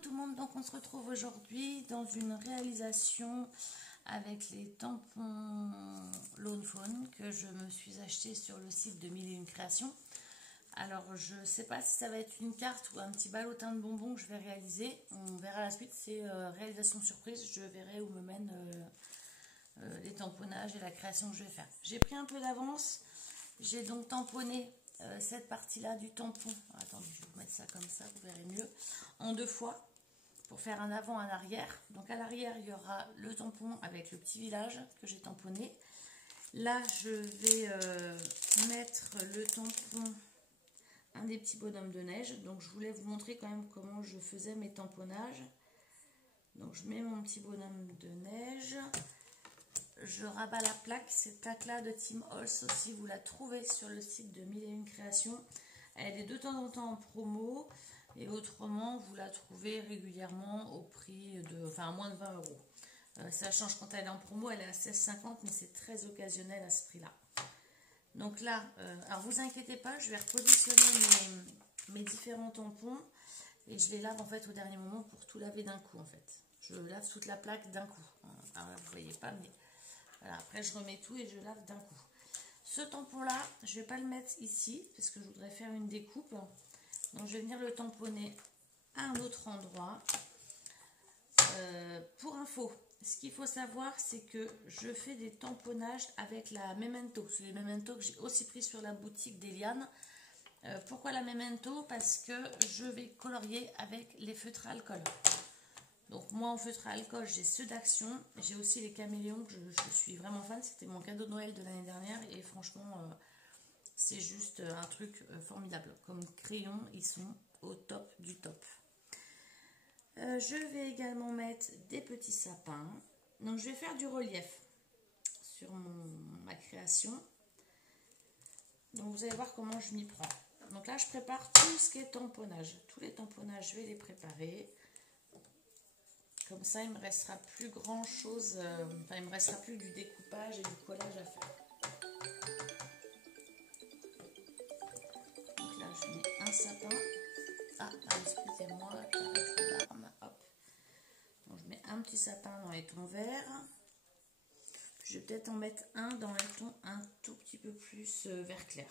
tout le monde, donc on se retrouve aujourd'hui dans une réalisation avec les tampons Lone Fawn que je me suis acheté sur le site de Mille et Une Créations. Alors je ne sais pas si ça va être une carte ou un petit ballotin de bonbons que je vais réaliser, on verra la suite, c'est réalisation surprise, je verrai où me mènent les tamponnages et la création que je vais faire. J'ai pris un peu d'avance, j'ai donc tamponné cette partie-là du tampon. Attendez, je vais vous mettre ça comme ça, vous verrez mieux. En deux fois, pour faire un avant, un arrière. Donc à l'arrière, il y aura le tampon avec le petit village que j'ai tamponné. Là, je vais mettre le tampon, un des petits bonhommes de neige. Donc je voulais vous montrer quand même comment je faisais mes tamponnages. Donc je mets mon petit bonhomme de neige. Je rabats la plaque, cette plaque-là de Tim Holtz aussi, vous la trouvez sur le site de Mille et Une Créations. Elle est de temps en temps en promo et autrement, vous la trouvez régulièrement au prix de, enfin à moins de 20 euros. Ça change quand elle est en promo, elle est à 16,50 mais c'est très occasionnel à ce prix-là. Donc là, alors vous inquiétez pas, je vais repositionner mes différents tampons et je les lave en fait au dernier moment pour tout laver d'un coup en fait. Je lave toute la plaque d'un coup. Alors là, vous voyez pas, mais voilà, après je remets tout et je lave d'un coup. Ce tampon là, je ne vais pas le mettre ici parce que je voudrais faire une découpe. Donc je vais venir le tamponner à un autre endroit. Pour info, ce qu'il faut savoir, c'est que je fais des tamponnages avec la Memento. C'est les Memento que j'ai aussi pris sur la boutique d'Eliane. Pourquoi la Memento? Parce que je vais colorier avec les feutres à alcool. Donc moi en feutre à alcool j'ai ceux d'Action, j'ai aussi les caméléons que je suis vraiment fan, c'était mon cadeau de Noël de l'année dernière et franchement c'est juste un truc formidable. Comme crayon ils sont au top du top. Je vais également mettre des petits sapins, donc je vais faire du relief sur ma création. Donc vous allez voir comment je m'y prends. Donc là je prépare tout ce qui est tamponnage, tous les tamponnages je vais les préparer. Comme ça, il ne me restera plus grand chose, enfin, il ne me restera plus du découpage et du collage à faire. Donc là, je mets un sapin. Ah, excusez-moi, j'arrête l'arme. Hop. Donc, je mets un petit sapin dans les tons verts. Je vais peut-être en mettre un dans les tons un tout petit peu plus vert clair.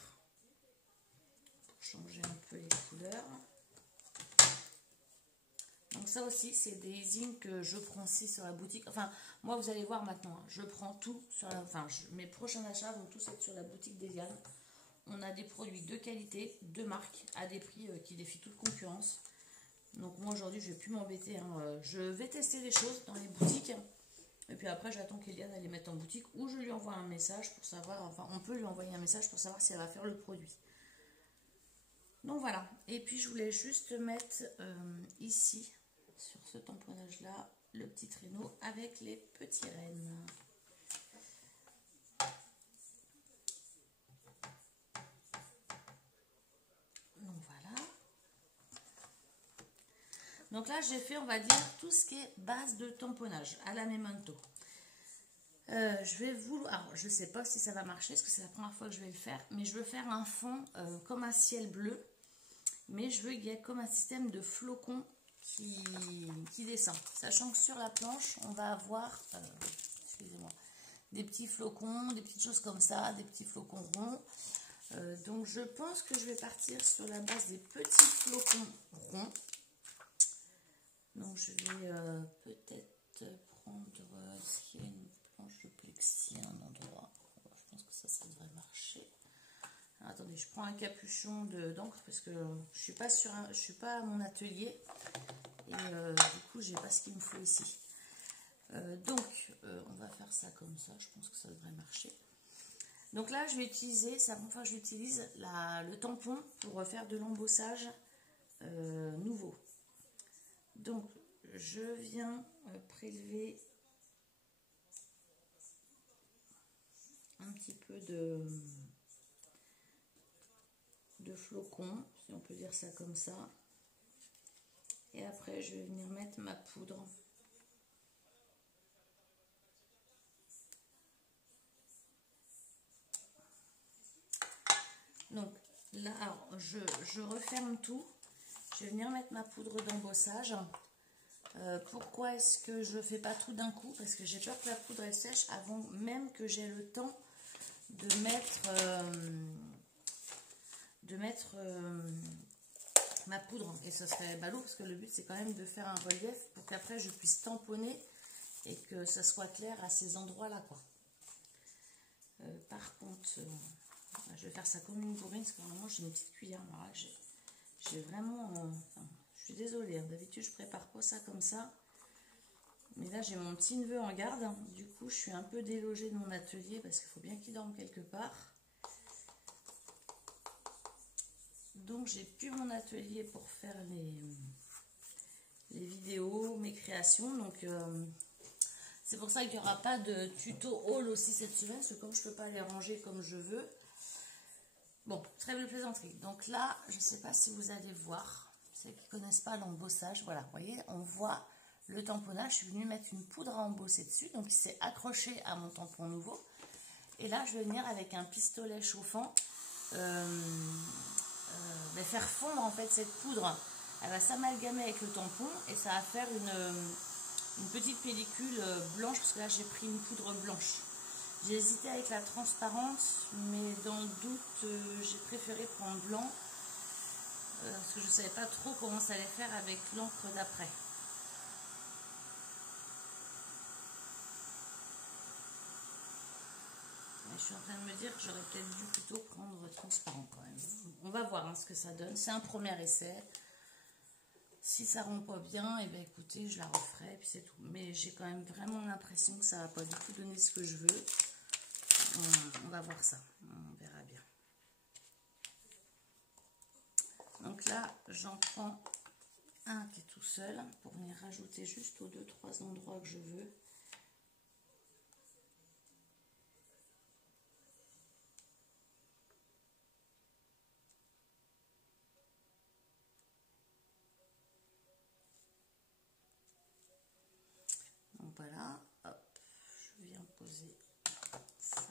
Pour changer un peu les couleurs. Donc ça aussi, c'est des zines que je prends aussi sur la boutique. Enfin, moi, vous allez voir maintenant, hein, je prends tout sur la... Enfin, mes prochains achats vont tous être sur la boutique d'Eliane. On a des produits de qualité, de marque, à des prix qui défient toute concurrence. Donc moi, aujourd'hui, je ne vais plus m'embêter. Hein. Je vais tester des choses dans les boutiques. Et puis après, j'attends qu'Eliane les mette en boutique ou je lui envoie un message pour savoir... Enfin, on peut lui envoyer un message pour savoir si elle va faire le produit. Donc voilà. Et puis, je voulais juste mettre ici... sur ce tamponnage là le petit traîneau avec les petits rennes. Donc voilà, donc là j'ai fait, on va dire, tout ce qui est base de tamponnage à la Memento. Je vais vous, alors je sais pas si ça va marcher parce que c'est la première fois que je vais le faire, mais je veux faire un fond comme un ciel bleu, mais je veux qu'il y ait comme un système de flocons qui descend, sachant que sur la planche on va avoir excusez-moi, des petits flocons, des petites choses comme ça, des petits flocons ronds. Donc je pense que je vais partir sur la base des petits flocons ronds. Donc je vais peut-être prendre est-ce qu'il y a une planche de plexi à un endroit. Je pense que ça devrait marcher. Alors, attendez, je prends un capuchon d'encre parce que je suis pas sur je suis pas à mon atelier et du coup j'ai pas ce qu'il me faut ici. Donc on va faire ça comme ça, je pense que ça devrait marcher. Donc là je vais utiliser, c'est la première fois que j'utilise le tampon pour faire de l'embossage nouveau. Donc je viens prélever un petit peu de flocons, si on peut dire ça comme ça. Et après, je vais venir mettre ma poudre. Donc là, alors, je referme tout. Je vais venir mettre ma poudre d'embossage. Pourquoi est-ce que je fais pas tout d'un coup? Parce que j'ai peur que la poudre elle sèche avant même que j'ai le temps de mettre ma poudre. Et ce serait ballot parce que le but c'est quand même de faire un relief pour qu'après je puisse tamponner et que ça soit clair à ces endroits là quoi. Par contre, je vais faire ça comme une bourrine parce que normalement j'ai une petite cuillère. Alors là, j'ai vraiment... je suis désolée, hein, d'habitude je prépare pas ça comme ça. Mais là j'ai mon petit neveu en garde. Du coup je suis un peu délogée de mon atelier parce qu'il faut bien qu'il dorme quelque part. Donc j'ai plus mon atelier pour faire les vidéos, mes créations. Donc c'est pour ça qu'il n'y aura pas de tuto haul aussi cette semaine. Parce que comme je ne peux pas les ranger comme je veux. Bon, trêve de plaisanterie. Donc là, je ne sais pas si vous allez voir. Ceux qui ne connaissent pas l'embossage, voilà, vous voyez, on voit le tamponnage. Je suis venue mettre une poudre à embosser dessus. Donc il s'est accroché à mon tampon nouveau. Et là, je vais venir avec un pistolet chauffant. Faire fondre en fait cette poudre, elle va s'amalgamer avec le tampon et ça va faire une petite pellicule blanche parce que là j'ai pris une poudre blanche. J'ai hésité avec la transparente mais dans le doute j'ai préféré prendre blanc parce que je ne savais pas trop comment ça allait faire avec l'encre d'après. Je suis en train de me dire que j'aurais peut-être dû plutôt prendre transparent quand même. On va voir hein, ce que ça donne. C'est un premier essai. Si ça rend pas bien, et bien écoutez, je la referai et puis c'est tout. Mais j'ai quand même vraiment l'impression que ça va pas du tout donner ce que je veux. On va voir ça. On verra bien. Donc là, j'en prends un qui est tout seul pour venir rajouter juste aux 2-3 endroits que je veux. Voilà, hop, je viens poser ça.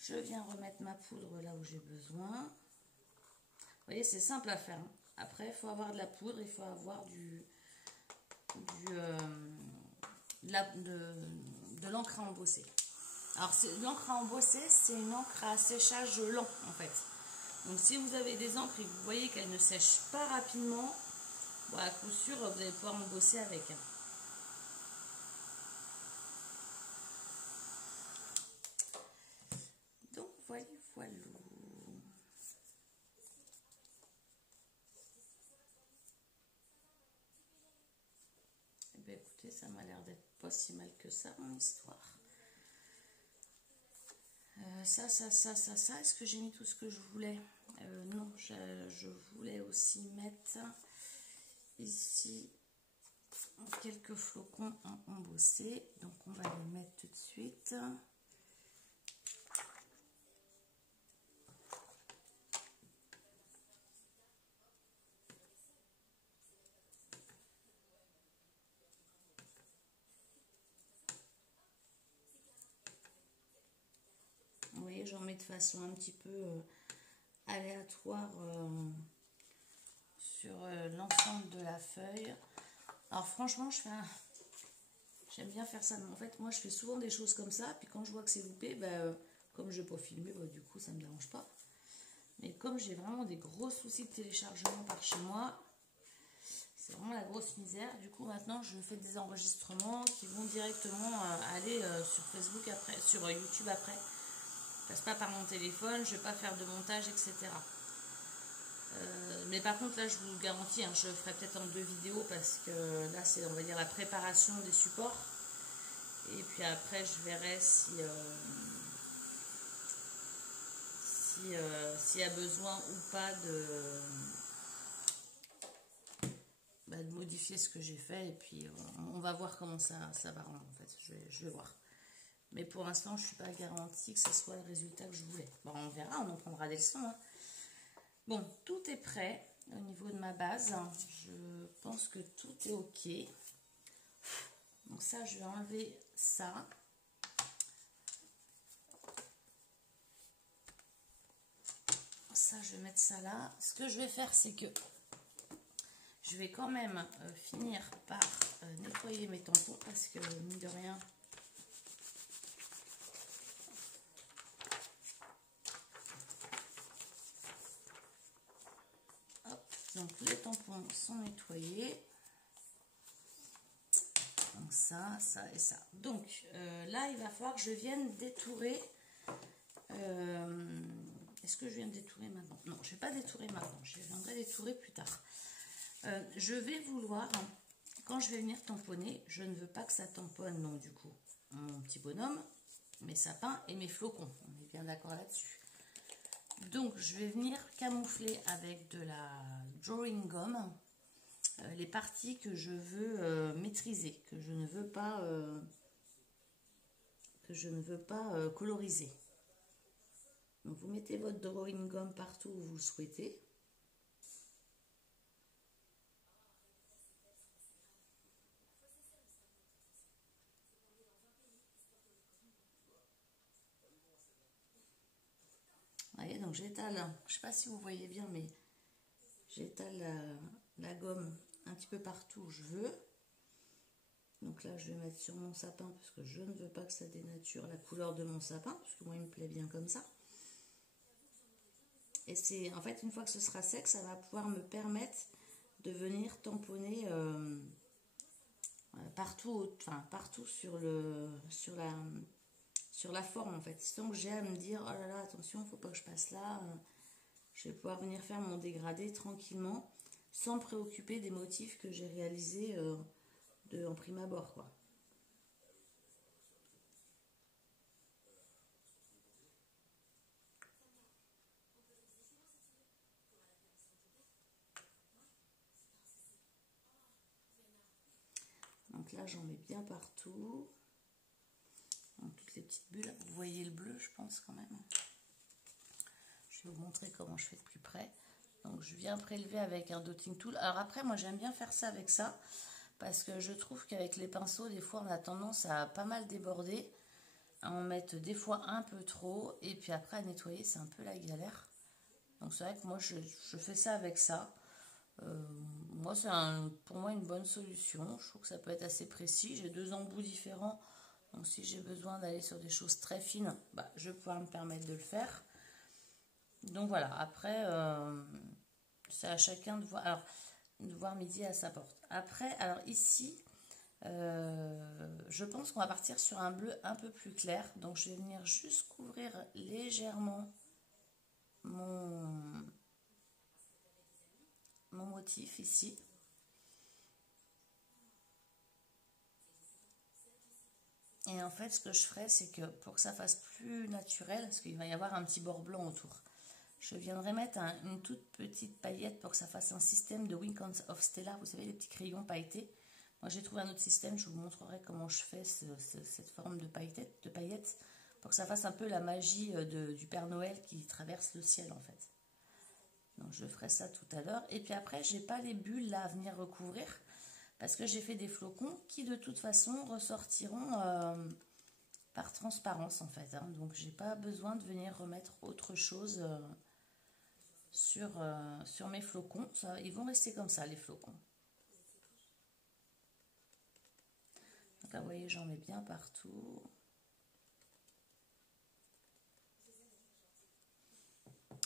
Je viens remettre ma poudre là où j'ai besoin. Vous voyez, c'est simple à faire. Après, il faut avoir de la poudre, il faut avoir de l'encre à embosser. Alors, l'encre à embosser, c'est une encre à séchage lent en fait. Donc, si vous avez des encres et que vous voyez qu'elles ne sèchent pas rapidement, bon, à coup sûr, vous allez pouvoir embosser avec. Voilà. Eh bien, écoutez, ça m'a l'air d'être pas si mal que ça, mon histoire. Ça. Est-ce que j'ai mis tout ce que je voulais? Non, je voulais aussi mettre ici quelques flocons embossés. Donc, on va les mettre tout de suite. Vous voyez, j'en mets de façon un petit peu aléatoire sur l'ensemble de la feuille. Alors franchement, j'aime bien faire ça. Mais en fait, moi, je fais souvent des choses comme ça. Puis quand je vois que c'est loupé, comme je ne vais pas filmer, du coup, ça ne me dérange pas. Mais comme j'ai vraiment des gros soucis de téléchargement par chez moi, c'est vraiment la grosse misère. Du coup, maintenant, je fais des enregistrements qui vont directement aller sur Facebook après, sur YouTube après. Je passe pas par mon téléphone, je ne vais pas faire de montage, etc. Mais par contre, là, je vous garantis, hein, je ferai peut-être en 2 vidéos parce que là, c'est, on va dire, la préparation des supports. Et puis après, je verrai s'il y a besoin ou pas de modifier ce que j'ai fait. Et puis, on va voir comment ça va rendre, en fait. Je vais voir. Mais pour l'instant, je ne suis pas garantie que ce soit le résultat que je voulais. Bon, on verra, on en prendra des leçons. Hein. Bon, tout est prêt au niveau de ma base. Je pense que tout est OK. Donc ça, je vais enlever ça. Ça, je vais mettre ça là. Ce que je vais faire, c'est que Je vais quand même finir par nettoyer mes tampons parce que, mine de rien, hop, donc les tampons sont nettoyés. Donc ça, ça et ça. Donc là, il va falloir que je vienne détourer. Est-ce que je viens de détourer maintenant? Non, je ne vais pas détourer maintenant. Je viendrai détourer plus tard. Je vais vouloir, quand je vais venir tamponner, je ne veux pas que ça tamponne, non, du coup, mon petit bonhomme, mes sapins et mes flocons. On est bien d'accord là-dessus. Donc, je vais venir camoufler avec de la drawing gum les parties que je veux maîtriser, que je ne veux pas coloriser. Donc, vous mettez votre drawing gum partout où vous le souhaitez. Vous voyez, donc j'étale, je ne sais pas si vous voyez bien, mais j'étale la gomme un petit peu partout où je veux. Donc là, je vais mettre sur mon sapin parce que je ne veux pas que ça dénature la couleur de mon sapin, parce que moi, il me plaît bien comme ça. Et c'est en fait, une fois que ce sera sec, ça va pouvoir me permettre de venir tamponner partout, enfin, partout sur la forme, en fait. Sans que j'ai à me dire, oh là là, attention, il ne faut pas que je passe là. Je vais pouvoir venir faire mon dégradé tranquillement, sans me préoccuper des motifs que j'ai réalisés en prime abord, quoi. Donc là, j'en mets bien partout. Donc toutes les petites bulles. Vous voyez le bleu, je pense, quand même. Je vais vous montrer comment je fais de plus près. Donc je viens prélever avec un dotting tool. Alors après, moi, j'aime bien faire ça avec ça, parce que je trouve qu'avec les pinceaux, des fois, on a tendance à pas mal déborder, à en mettre des fois un peu trop, et puis après, à nettoyer, c'est un peu la galère. Donc c'est vrai que moi, je fais ça avec ça. Moi, c'est pour moi une bonne solution. Je trouve que ça peut être assez précis. J'ai 2 embouts différents. Donc si j'ai besoin d'aller sur des choses très fines, bah, je vais pouvoir me permettre de le faire. Donc voilà, après, c'est à chacun de voir, alors, de voir midi à sa porte. Après, alors ici, je pense qu'on va partir sur un bleu un peu plus clair. Donc je vais venir juste couvrir légèrement mon motif ici. Et en fait, ce que je ferai, c'est que pour que ça fasse plus naturel, parce qu'il va y avoir un petit bord blanc autour, je viendrai mettre une toute petite paillette pour que ça fasse un système de Wink of Stella. Vous savez, les petits crayons pailletés. Moi, j'ai trouvé un autre système. Je vous montrerai comment je fais cette forme de paillettes pour que ça fasse un peu la magie du Père Noël qui traverse le ciel, en fait. Donc, je ferai ça tout à l'heure. Et puis après, j'ai pas les bulles là à venir recouvrir, parce que j'ai fait des flocons qui de toute façon ressortiront par transparence, en fait, hein. Donc j'ai pas besoin de venir remettre autre chose sur mes flocons. Ça, ils vont rester comme ça, les flocons. Donc là, vous voyez, j'en mets bien partout.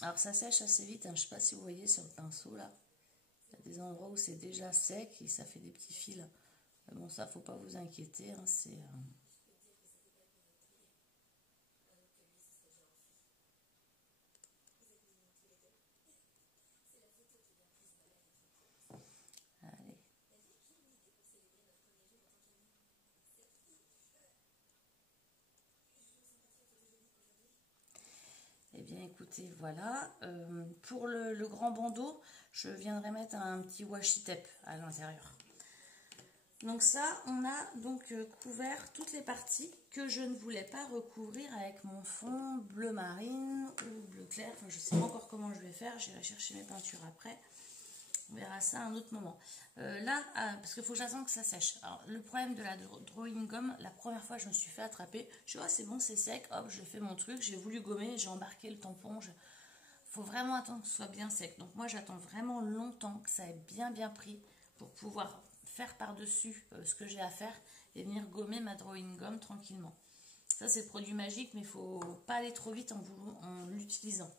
Alors ça sèche assez vite, hein. Je sais pas si vous voyez sur le pinceau là. Il y a des endroits où c'est déjà sec et ça fait des petits fils. Mais bon, ça, faut pas vous inquiéter, hein, c'est... Allez. Eh bien, écoutez, voilà. Pour le grand bandeau, je viendrai mettre un petit washi tape à l'intérieur. Donc ça, on a donc couvert toutes les parties que je ne voulais pas recouvrir avec mon fond bleu marine ou bleu clair. Enfin, je ne sais pas encore comment je vais faire. J'irai chercher mes peintures après. On verra ça à un autre moment. Là, parce qu'il faut que j'attende que ça sèche. Alors, le problème de la drawing gum, la première fois, je me suis fait attraper. Je dis, oh, c'est bon, c'est sec. Hop, je fais mon truc. J'ai voulu gommer. J'ai embarqué le tampon. faut vraiment attendre que ce soit bien sec. Donc moi j'attends vraiment longtemps que ça ait bien pris pour pouvoir faire par-dessus ce que j'ai à faire et venir gommer ma drawing gomme tranquillement. Ça c'est le produit magique, mais il ne faut pas aller trop vite en l'utilisant.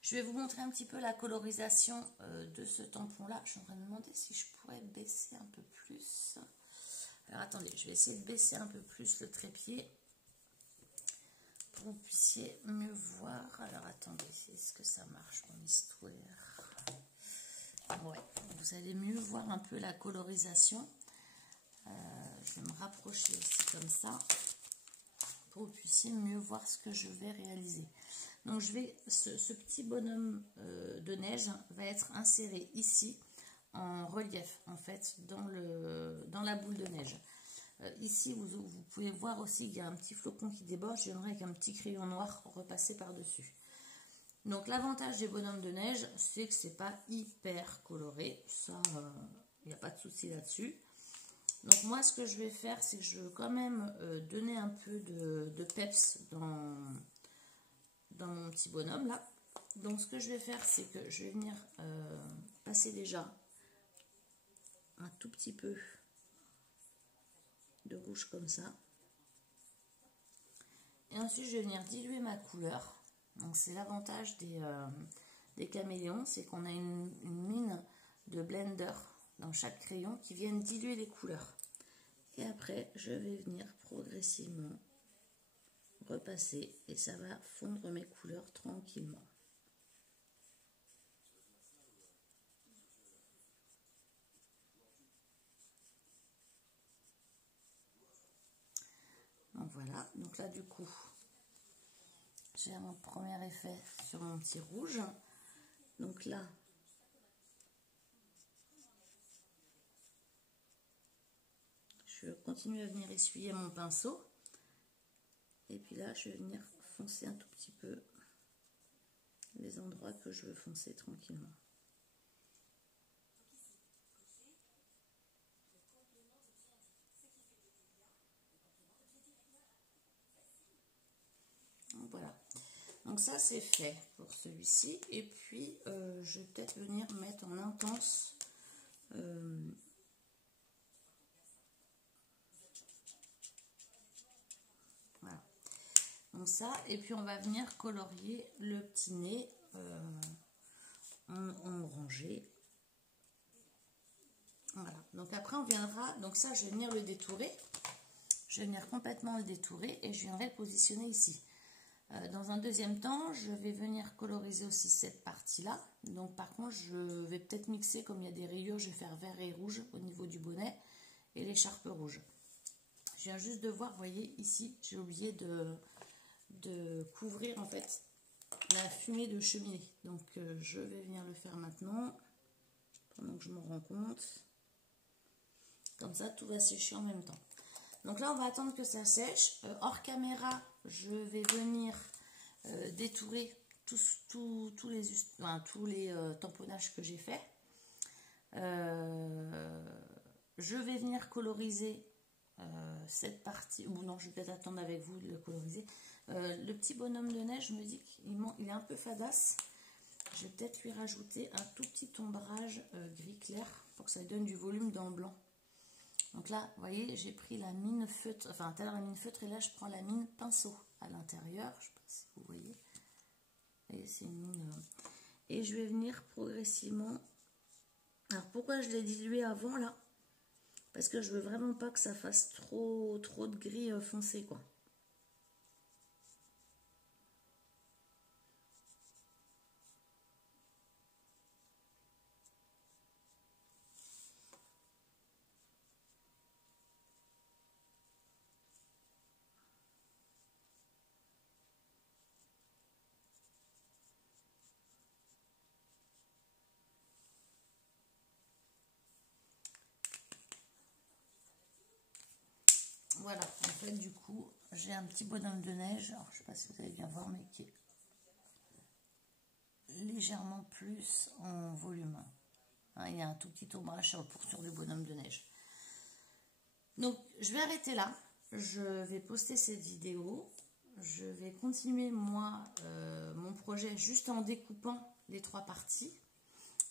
Je vais vous montrer un petit peu la colorisation de ce tampon-là. Je suis en train de me demander si je pourrais baisser un peu plus. Alors attendez, je vais essayer de baisser un peu plus le trépied pour que vous puissiez mieux voir. Alors attendez, est-ce que ça marche mon histoire? Ouais, vous allez mieux voir un peu la colorisation. Je vais me rapprocher aussi comme ça pour que vous puissiez mieux voir ce que je vais réaliser. Donc ce petit bonhomme de neige va être inséré ici en relief en fait dans la boule de neige. Ici vous pouvez voir aussi qu'il y a un petit flocon qui déborde. Je viendrai avec un petit crayon noir repasser par dessus. Donc l'avantage des bonhommes de neige, c'est que c'est pas hyper coloré, ça il n'y a pas de souci là-dessus. Donc moi ce que je vais faire, c'est que je veux quand même donner un peu de peps dans mon petit bonhomme là. Donc ce que je vais faire, c'est que je vais venir passer déjà un tout petit peu de rouge comme ça. Et ensuite je vais venir diluer ma couleur. Donc c'est l'avantage des caméléons, c'est qu'on a une mine de blender dans chaque crayon qui viennent diluer les couleurs. Et après je vais venir progressivement repasser et ça va fondre mes couleurs tranquillement. Donc voilà, donc là du coup j'ai mon premier effet sur mon petit rouge. Donc là je continue à venir essuyer mon pinceau. Et puis là, je vais venir foncer un tout petit peu les endroits que je veux foncer tranquillement. Donc voilà. Donc ça, c'est fait pour celui-ci. Et puis, je vais peut-être venir mettre en intense. Voilà. Donc ça, et puis on va venir colorier le petit nez en orangé. Voilà. Donc après, on viendra. Donc ça, je vais venir le détourer. Je vais venir complètement le détourer et je viendrai le positionner ici. Dans un deuxième temps, je vais venir coloriser aussi cette partie-là. Donc par contre, je vais peut-être mixer, comme il y a des rayures, je vais faire vert et rouge au niveau du bonnet et l'écharpe rouge. Je viens juste de voir, vous voyez, ici, j'ai oublié de couvrir en fait la fumée de cheminée. Donc je vais venir le faire maintenant, pendant que je me rends compte. Comme ça, tout va sécher en même temps. Donc là, on va attendre que ça sèche. Hors caméra, je vais venir détourer tous les tamponnages que j'ai fait. Je vais venir coloriser cette partie. Ou non, je vais peut-être attendre avec vous de le coloriser. Le petit bonhomme de neige, je me dis qu'il est un peu fadasse. Je vais peut-être lui rajouter un tout petit ombrage gris clair pour que ça donne du volume dans le blanc. Donc là, vous voyez, j'ai pris la mine feutre, enfin tout à l'heure la mine feutre, et là je prends la mine pinceau à l'intérieur. Je ne sais pas si vous voyez. Et c'est une mine. Et je vais venir progressivement. Alors pourquoi je l'ai dilué avant là? Parce que je veux vraiment pas que ça fasse trop de gris foncé quoi. Voilà, en fait du coup j'ai un petit bonhomme de neige, alors je sais pas si vous allez bien voir, mais qui est légèrement plus en volume. Hein, il y a un tout petit ombrage sur le pourtour du bonhomme de neige. Donc je vais arrêter là, je vais poster cette vidéo. je vais continuer moi mon projet juste en découpant les 3 parties.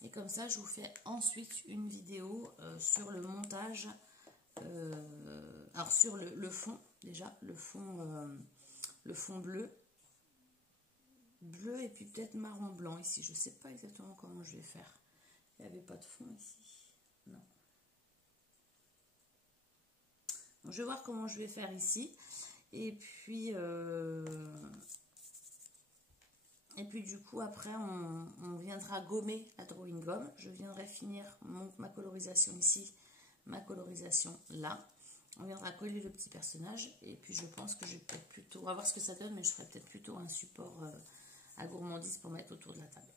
Et comme ça, je vous fais ensuite une vidéo sur le montage. Alors sur le fond, déjà, le fond bleu et puis peut-être marron blanc ici. Je ne sais pas exactement comment je vais faire. Il n'y avait pas de fond ici. Non. Donc, je vais voir comment je vais faire ici. Et puis du coup, après, on viendra gommer la drawing gomme. Je viendrai finir ma colorisation ici, ma colorisation là. On viendra coller le petit personnage. Et puis, je pense que je vais peut-être plutôt... On va voir ce que ça donne, mais je ferai peut-être plutôt un support à gourmandise pour mettre autour de la table.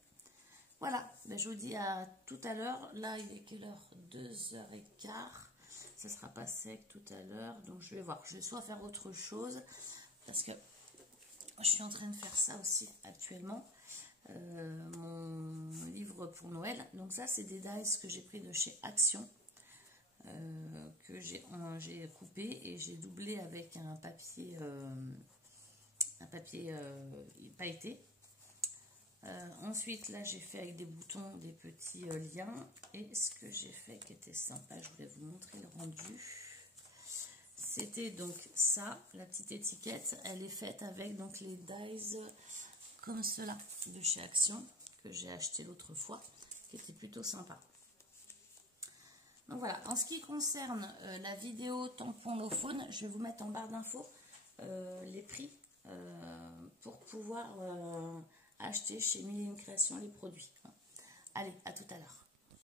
Voilà, ben, je vous dis à tout à l'heure. Là, il est quelle heure? 2h15. Ça sera pas sec tout à l'heure. Donc, je vais voir. Je vais soit faire autre chose, parce que je suis en train de faire ça aussi actuellement. Mon livre pour Noël. Donc, ça, c'est des dies que j'ai pris de chez Action. Que j'ai coupé et j'ai doublé avec un papier pailleté. Ensuite, là, j'ai fait avec des boutons des petits liens. Et ce que j'ai fait qui était sympa, je voulais vous montrer le rendu. C'était donc ça, la petite étiquette. Elle est faite avec donc les dies comme cela de chez Action que j'ai acheté l'autre fois, qui était plutôt sympa. Donc voilà, en ce qui concerne la vidéo tampon low phone, je vais vous mettre en barre d'infos les prix pour pouvoir acheter chez Mille et Une Créations les produits. Allez, à tout à l'heure.